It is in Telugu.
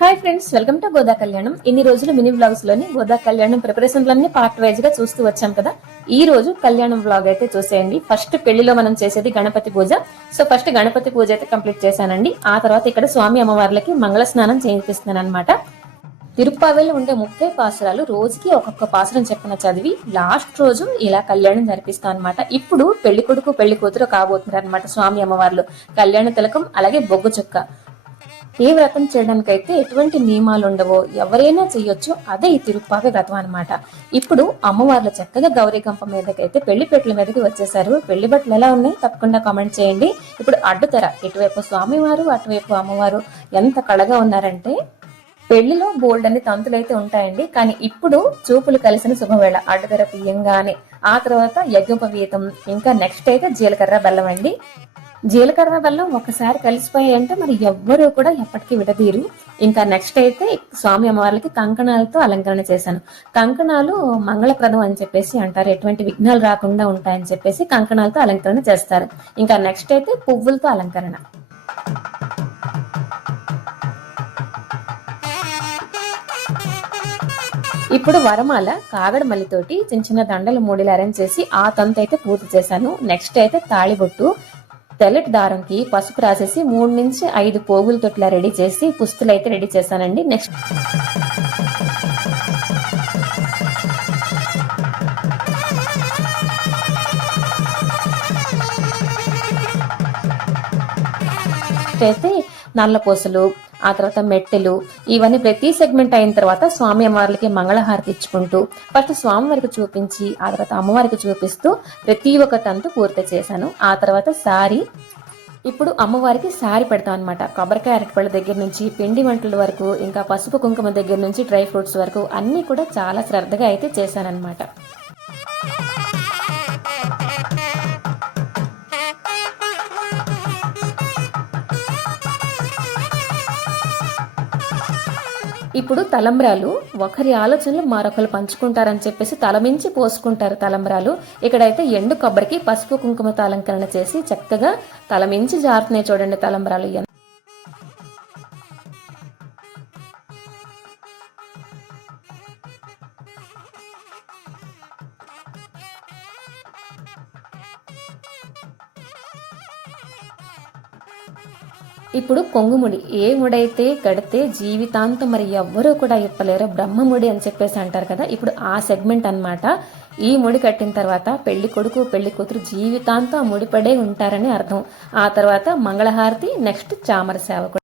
హాయ్ ఫ్రెండ్స్, వెల్కమ్ టు గోదా కళ్యాణం. ఇన్ని రోజులు మినీ వ్లాగ్స్ లోని గోదా కళ్యాణం ప్రిపరేషన్లన్నీ పార్ట్ వైజ్ గా చూస్తూ వచ్చాం కదా. ఈ రోజు కళ్యాణం వ్లాగ్ అయితే చూసేయండి. ఫస్ట్ పెళ్లిలో మనం చేసేది గణపతి పూజ. సో ఫస్ట్ గణపతి పూజ అయితే కంప్లీట్ చేశానండి. ఆ తర్వాత ఇక్కడ స్వామి అమ్మవార్లకి మంగళ స్నానం చేయిస్తున్నాను అనమాట. తిరుప్పావేలో ఉండే 30 పాసురాలు రోజుకి ఒక్కొక్క పాసురం చెప్పిన చదివి లాస్ట్ రోజు ఇలా కళ్యాణం జరిపిస్తాం అనమాట. ఇప్పుడు పెళ్లి కొడుకు పెళ్లి కూతురు కాబోతున్నారు అనమాట స్వామి అమ్మవార్లు. కళ్యాణ తిలకం అలాగే బొగ్గు చుక్క. ఏ వ్రతం చేయడానికైతే ఎటువంటి నియమాలు ఉండవో ఎవరైనా చెయ్యొచ్చు. అదే ఈ తిరుప్పావే వ్రతం అనమాట. ఇప్పుడు అమ్మవార్లు చక్కగా గౌరీ గంప మీదకైతే పెళ్లి పెట్ల మీదకి వచ్చేసారు. పెళ్లి బట్టలు ఎలా ఉన్నాయి తప్పకుండా కామెంట్ చేయండి. ఇప్పుడు అడ్డుతెర, ఇటువైపు స్వామివారు అటువైపు అమ్మవారు ఎంత కళగా ఉన్నారంటే పెళ్లిలో బోల్డ్ అని తంతులైతే ఉంటాయండి. కానీ ఇప్పుడు చూపులు కలిసిన శుభవేళ. అడ్డుతెర తీయంగానే ఆ తర్వాత యజ్ఞోపవీతం, ఇంకా నెక్స్ట్ అయితే జీలకర్ర బెల్లం అండి. జీలకర్ర బెల్లం ఒకసారి కలిసిపోయాయంటే మరి ఎవ్వరూ కూడా ఎప్పటికీ విడదీరు. ఇంకా నెక్స్ట్ అయితే స్వామి అమ్మవార్లకి కంకణాలతో అలంకరణ చేశాను. కంకణాలు మంగళప్రదం అని చెప్పేసి అంటారు. ఎటువంటి విఘ్నాలు రాకుండా ఉంటాయని చెప్పేసి కంకణాలతో అలంకరణ చేస్తారు. ఇంకా నెక్స్ట్ అయితే పువ్వులతో అలంకరణ. ఇప్పుడు వరమాల కాగడ మల్లితోటి చిన్న చిన్న దండలు 3 అరేంజ్ చేసి ఆ తంతు అయితే పూర్తి చేశాను. నెక్స్ట్ అయితే తాళిబొట్టు తెల్లటి దారంకి పసుపు రాసేసి 3 నుంచి 5 పోగులతో ఇట్లా రెడీ చేసి పుస్తులు అయితే రెడీ చేశానండి. నెక్స్ట్ అయితే నల్ల పూసలు, ఆ తర్వాత మెట్టెలు, ఇవన్నీ ప్రతి సెగ్మెంట్ అయిన తర్వాత స్వామి అమ్మవారికి మంగళహారతి ఇచ్చుకుంటూ ఫస్ట్ స్వామివారికి చూపించి ఆ తర్వాత అమ్మవారికి చూపిస్తూ ప్రతి ఒక్క తంతు పూర్తి చేశాను. ఆ తర్వాత సారీ, ఇప్పుడు అమ్మవారికి సారీ పెడతాం అనమాట. కొబ్బరికాయ అరటిపళ్ళ దగ్గర నుంచి పిండి వంటల వరకు, ఇంకా పసుపు కుంకుమ దగ్గర నుంచి డ్రై ఫ్రూట్స్ వరకు అన్నీ కూడా చాలా శ్రద్ధగా అయితే చేశానన్నమాట. ఇప్పుడు తలంబ్రాలు ఒకరి ఆలోచనలు మరొకరు పంచుకుంటారని చెప్పేసి తలమించి పోసుకుంటారు తలంబ్రాలు. ఇక్కడైతే ఎండు కొబ్బరికి పసుపు కుంకుమతో అలంకరణ చేసి చక్కగా తలమించి జారుతున్నాయి చూడండి తలంబ్రాలు. ఇప్పుడు కొంగుముడి, ఏ ముడైతే కడితే జీవితాంతం మరి ఎవ్వరూ కూడా ఇప్పలేరు, బ్రహ్మముడి అని చెప్పేసి అంటారు కదా. ఇప్పుడు ఆ సెగ్మెంట్ అనమాట. ఈ ముడి కట్టిన తర్వాత పెళ్లి కొడుకు పెళ్లి కూతురు జీవితాంతం ముడిపడే ఉంటారని అర్థం. ఆ తర్వాత మంగళహారతి, నెక్స్ట్ చామర సేవ.